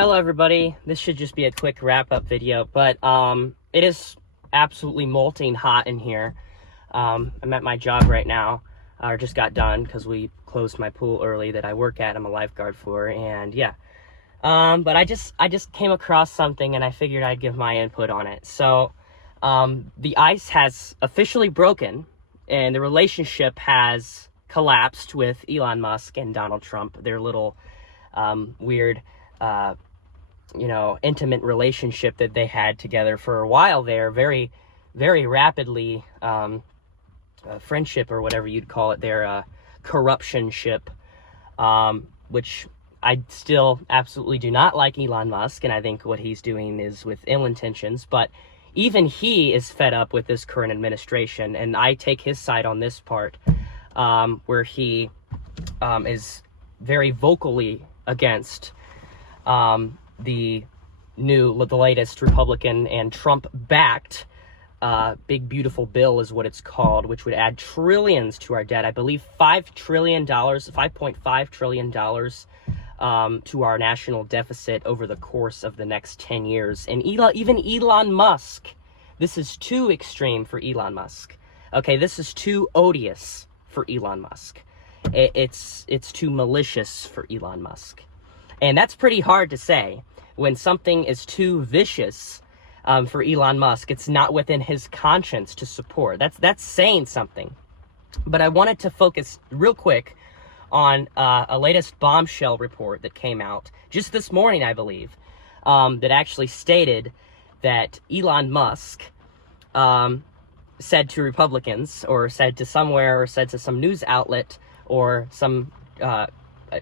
Hello everybody, this should just be a quick wrap-up video, but it is absolutely molting hot in here. I'm at my job right now, or just got done because we closed my pool early that I work at. I'm a lifeguard for, and yeah. But I just came across something and I figured I'd give my input on it. So, the ice has officially broken and the relationship has collapsed with Elon Musk and Donald Trump, their little weird intimate relationship that they had together for a while there, very, very rapidly, friendship or whatever you'd call it, their corruption ship, which I still absolutely do not like Elon Musk, and I think what he's doing is with ill intentions, but even he is fed up with this current administration, and I take his side on this part, where he is very vocally against the latest Republican and Trump-backed big beautiful bill is what it's called, which would add trillions to our debt. I believe $5.5 trillion to our national deficit over the course of the next 10 years. And even Elon Musk, this is too extreme for Elon Musk. Okay, this is too odious for Elon Musk. It's too malicious for Elon Musk. And that's pretty hard to say. When something is too vicious for Elon Musk, it's not within his conscience to support. That's saying something. But I wanted to focus real quick on a latest bombshell report that came out just this morning, I believe, that actually stated that Elon Musk said to Republicans, or said to somewhere, or said to some news outlet, or some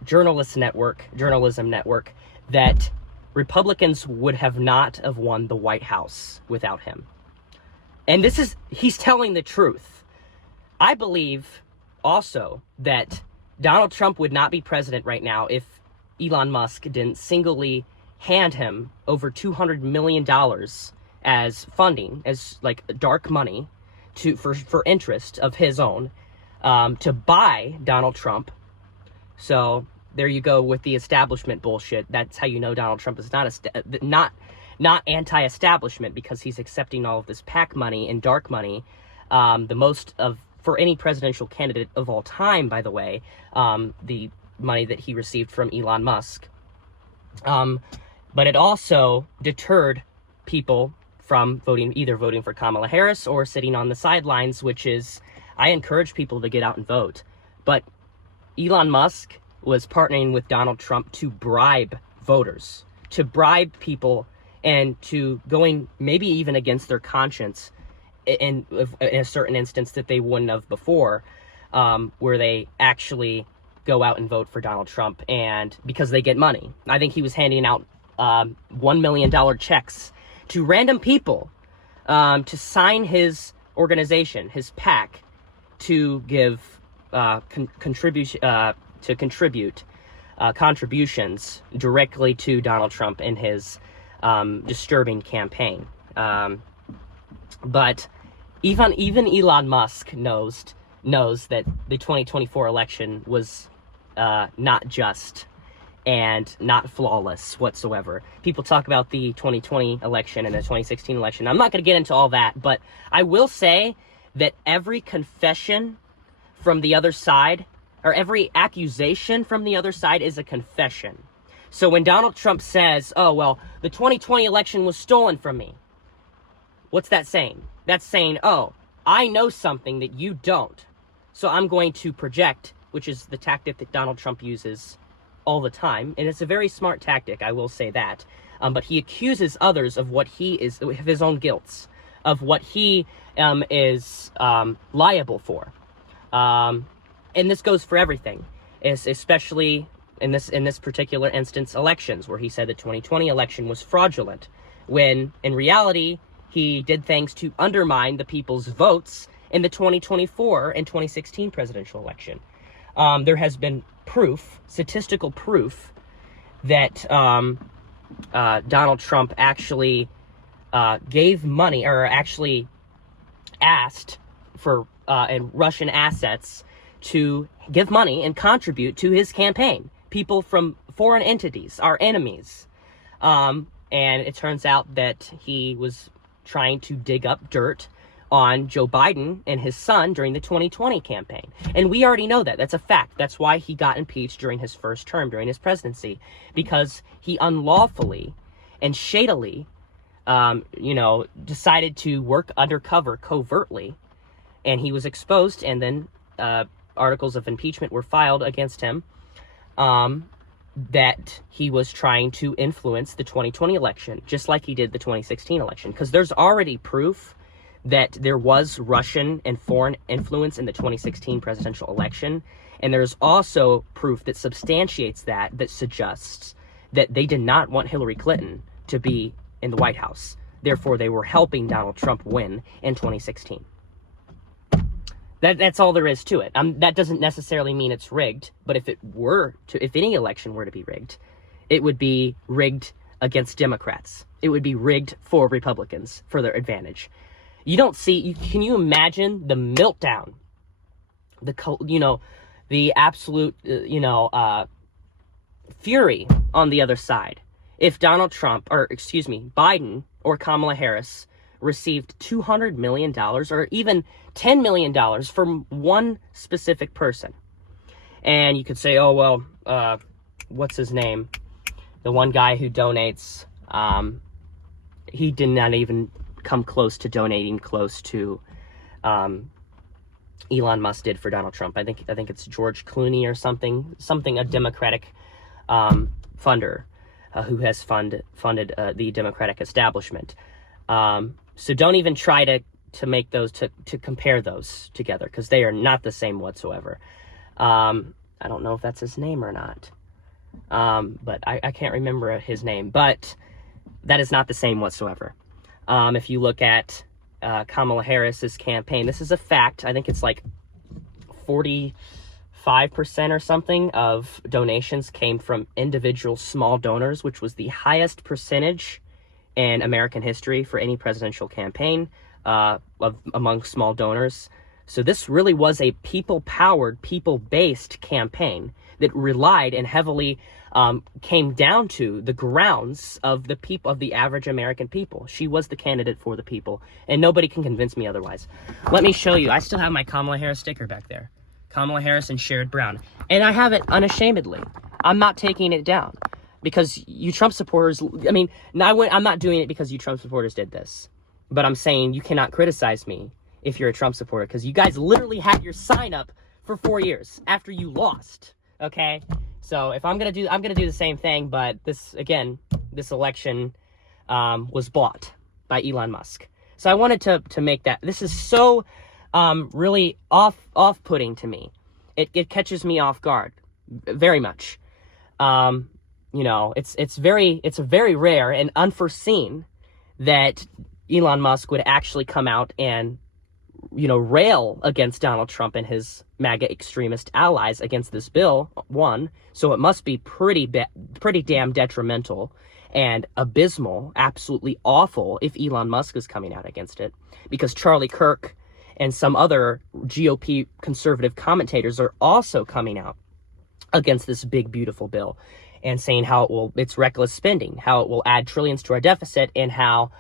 journalism network, that Republicans would have not have won the White House without him. And he's telling the truth. I believe also that Donald Trump would not be president right now if Elon Musk didn't singly hand him over $200 million as funding, as like dark money for interest of his own, to buy Donald Trump. So there you go with the establishment bullshit. That's how you know Donald Trump is not anti-establishment, because he's accepting all of this PAC money and dark money, the most for any presidential candidate of all time, by the way, the money that he received from Elon Musk. But it also deterred people from either voting for Kamala Harris or sitting on the sidelines, which is, I encourage people to get out and vote. But Elon Musk was partnering with Donald Trump to bribe voters, to bribe people, and to going maybe even against their conscience in a certain instance that they wouldn't have before, where they actually go out and vote for Donald Trump, and because they get money. I think he was handing out $1 million checks to random people to sign his organization, his PAC, to give contributions directly to Donald Trump in his disturbing campaign. But even Elon Musk knows that the 2024 election was not just and not flawless whatsoever. People talk about the 2020 election and the 2016 election. I'm not going to get into all that, but I will say that every confession from the other side, or every accusation from the other side, is a confession. So when Donald Trump says, oh, well, the 2020 election was stolen from me, what's that saying? That's saying, oh, I know something that you don't, so I'm going to project, which is the tactic that Donald Trump uses all the time, and it's a very smart tactic, I will say that. But he accuses others of of his own guilts, of what he is liable for. And this goes for everything, especially in this particular instance, elections, where he said the 2020 election was fraudulent, when in reality he did things to undermine the people's votes in the 2024 and 2016 presidential election. There has been statistical proof, that Donald Trump actually gave money, or actually asked for and Russian assets to give money and contribute to his campaign. People from foreign entities, our enemies, And it turns out that he was trying to dig up dirt on Joe Biden and his son during the 2020 campaign. And we already know that. That's a fact. That's why he got impeached during his first term, during his presidency, because he unlawfully and shadily, decided to work undercover covertly, and he was exposed, and then articles of impeachment were filed against him, that he was trying to influence the 2020 election, just like he did the 2016 election, because there's already proof that there was Russian and foreign influence in the 2016 presidential election. And there's also proof that substantiates that suggests that they did not want Hillary Clinton to be in the White House. Therefore, they were helping Donald Trump win in 2016. That's all there is to it. That doesn't necessarily mean it's rigged, but if any election were to be rigged, it would be rigged against Democrats. It would be rigged for Republicans for their advantage. Can you imagine the meltdown, the absolute, fury on the other side if Biden or Kamala Harris received $200 million or even $10 million from one specific person? And you could say, oh, well, what's his name? The one guy who donates, he did not even come close to donating close to Elon Musk did for Donald Trump. I think it's George Clooney or something, a Democratic funder who has funded the Democratic establishment. So don't even try to make those, to compare those together, because they are not the same whatsoever. I don't know if that's his name or not, but I can't remember his name, but that is not the same whatsoever. If you look at Kamala Harris's campaign, this is a fact. I think it's like 45% or something of donations came from individual small donors, which was the highest percentage in American history for any presidential campaign among small donors. So this really was a people-powered, people-based campaign that relied and heavily came down to the grounds of the people, of the average American people. She was the candidate for the people, and nobody can convince me otherwise. Let me show you. I still have my Kamala Harris sticker back there. Kamala Harris and Sherrod Brown. And I have it unashamedly. I'm not taking it down because you Trump supporters, I'm not doing it because you Trump supporters did this, but I'm saying you cannot criticize me if you're a Trump supporter, because you guys literally had your sign up for 4 years after you lost. Okay, so if I'm gonna do the same thing, but this election was bought by Elon Musk. So I wanted to make that. This is so really off-putting to me. It catches me off guard very much. It's very rare and unforeseen that Elon Musk would actually come out and rail against Donald Trump and his MAGA extremist allies against this bill, one. So it must be pretty damn detrimental and abysmal, absolutely awful if Elon Musk is coming out against it, because Charlie Kirk and some other GOP conservative commentators are also coming out against this big, beautiful bill and saying how it's reckless spending, how it will add trillions to our deficit, and how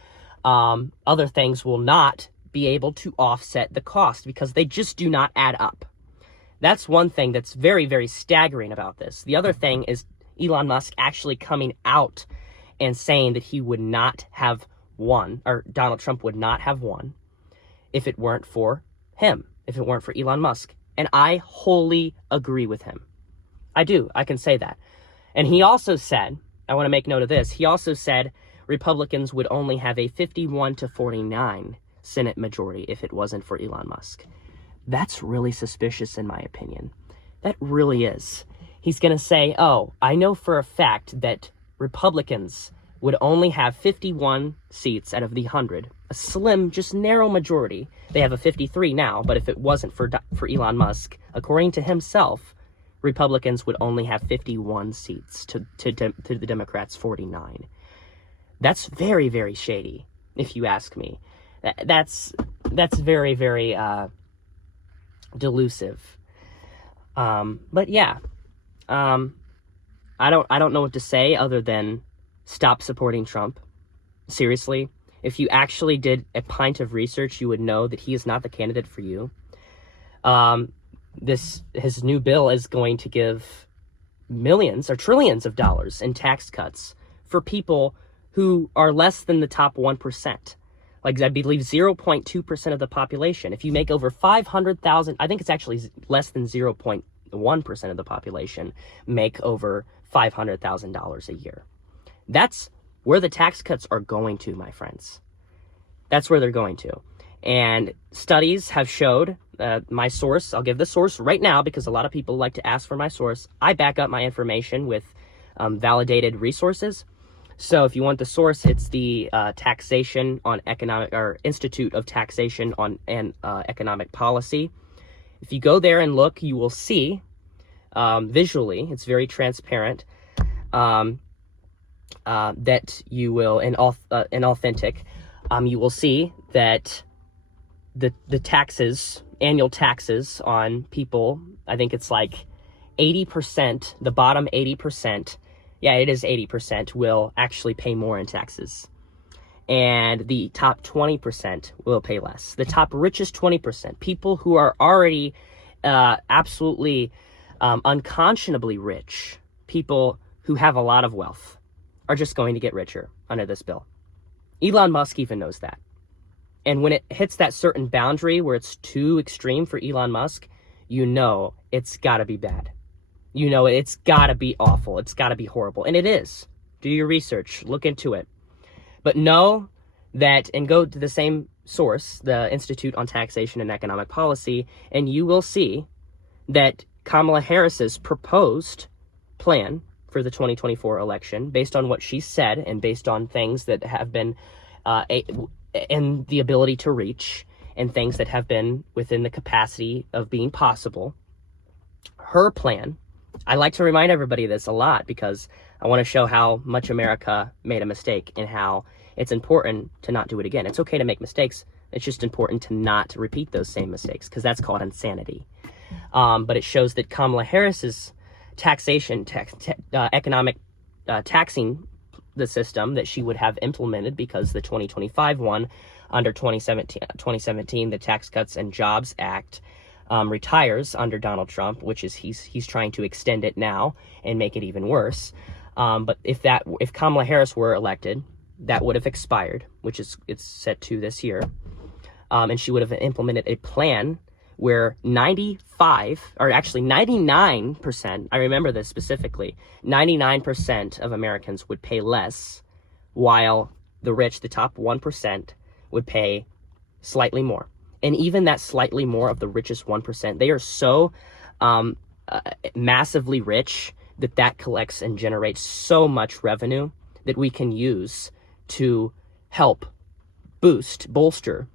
other things will not be able to offset the cost because they just do not add up. That's one thing that's very, very staggering about this. The other thing is Elon Musk actually coming out and saying that he would not have won, or Donald Trump would not have won, if it weren't for him, if it weren't for Elon Musk. And I wholly agree with him. I do. I can say that. And he also said, I want to make note of this, he also said Republicans would only have a 51-49 Senate majority if it wasn't for Elon Musk. That's really suspicious in my opinion. That really is. He's going to say, oh, I know for a fact that Republicans would only have 51 seats out of the 100, a slim, just narrow majority. They have a 53 now, but if it wasn't for Elon Musk, according to himself, Republicans would only have 51 seats to the Democrats' 49. That's very, very shady, if you ask me. That's very, very delusive. But yeah, I don't know what to say other than stop supporting Trump. Seriously, if you actually did a pint of research, you would know that he is not the candidate for you. His new bill is going to give millions or trillions of dollars in tax cuts for people who are less than the top 1%. Like, I believe 0.2% of the population. If you make over 500,000, I think it's actually less than 0.1% of the population make over $500,000 a year. That's where the tax cuts are going to, my friends. That's where they're going to. And studies have showed, my source, I'll give the source right now because a lot of people like to ask for my source. I back up my information with validated resources. So if you want the source, it's the Taxation on Economic, or Institute of Taxation on and Economic Policy. If you go there and look, you will see visually, it's very transparent, that you will, and authentic, you will see that the taxes, annual taxes on people, I think it's like 80%, the bottom 80%, yeah, it is 80%, will actually pay more in taxes. And the top 20% will pay less. The top richest 20%, people who are already absolutely unconscionably rich, people who have a lot of wealth, are just going to get richer under this bill. Elon Musk even knows that. And when it hits that certain boundary where it's too extreme for Elon Musk, you know it's got to be bad. You know it's got to be awful. It's got to be horrible. And it is. Do your research. Look into it. But know that, and go to the same source, the Institute on Taxation and Economic Policy, and you will see that Kamala Harris's proposed plan for the 2024 election, based on what she said and based on things that have been and the ability to reach, and things that have been within the capacity of being possible, her plan, I like to remind everybody this a lot because I want to show how much America made a mistake and how it's important to not do it again. It's okay to make mistakes. It's just important to not repeat those same mistakes, because that's called insanity. But it shows that Kamala Harris's taxation, economic taxing the system that she would have implemented, because the 2025 one under 2017, the Tax Cuts and Jobs Act, retires under Donald Trump, which is he's trying to extend it now and make it even worse. But if Kamala Harris were elected, that would have expired, which is it's set to this year, and she would have implemented a plan where 99%, I remember this specifically, 99% of Americans would pay less, while the rich, the top 1%, would pay slightly more. And even that slightly more of the richest 1%, they are so massively rich that collects and generates so much revenue that we can use to help bolster,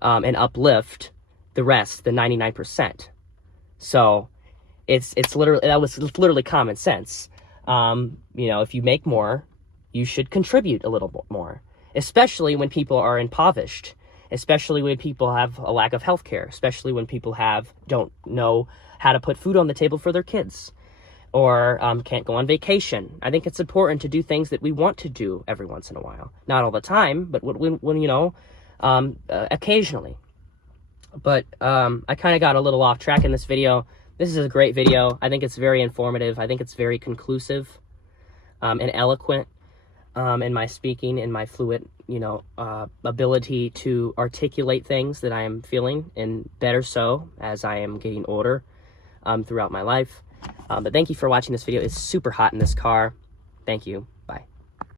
and uplift the rest, the 99%. So it's literally common sense. If you make more, you should contribute a little bit more, especially when people are impoverished, especially when people have a lack of health care, especially when people don't know how to put food on the table for their kids, or can't go on vacation. I think it's important to do things that we want to do every once in a while. Not all the time, but when occasionally. But I kind of got a little off track in this video. This is a great video. I think it's very informative. I think it's very conclusive and eloquent in my speaking, in my fluid, ability to articulate things that I am feeling, and better so as I am getting older throughout my life. But thank you for watching this video. It's super hot in this car. Thank you. Bye.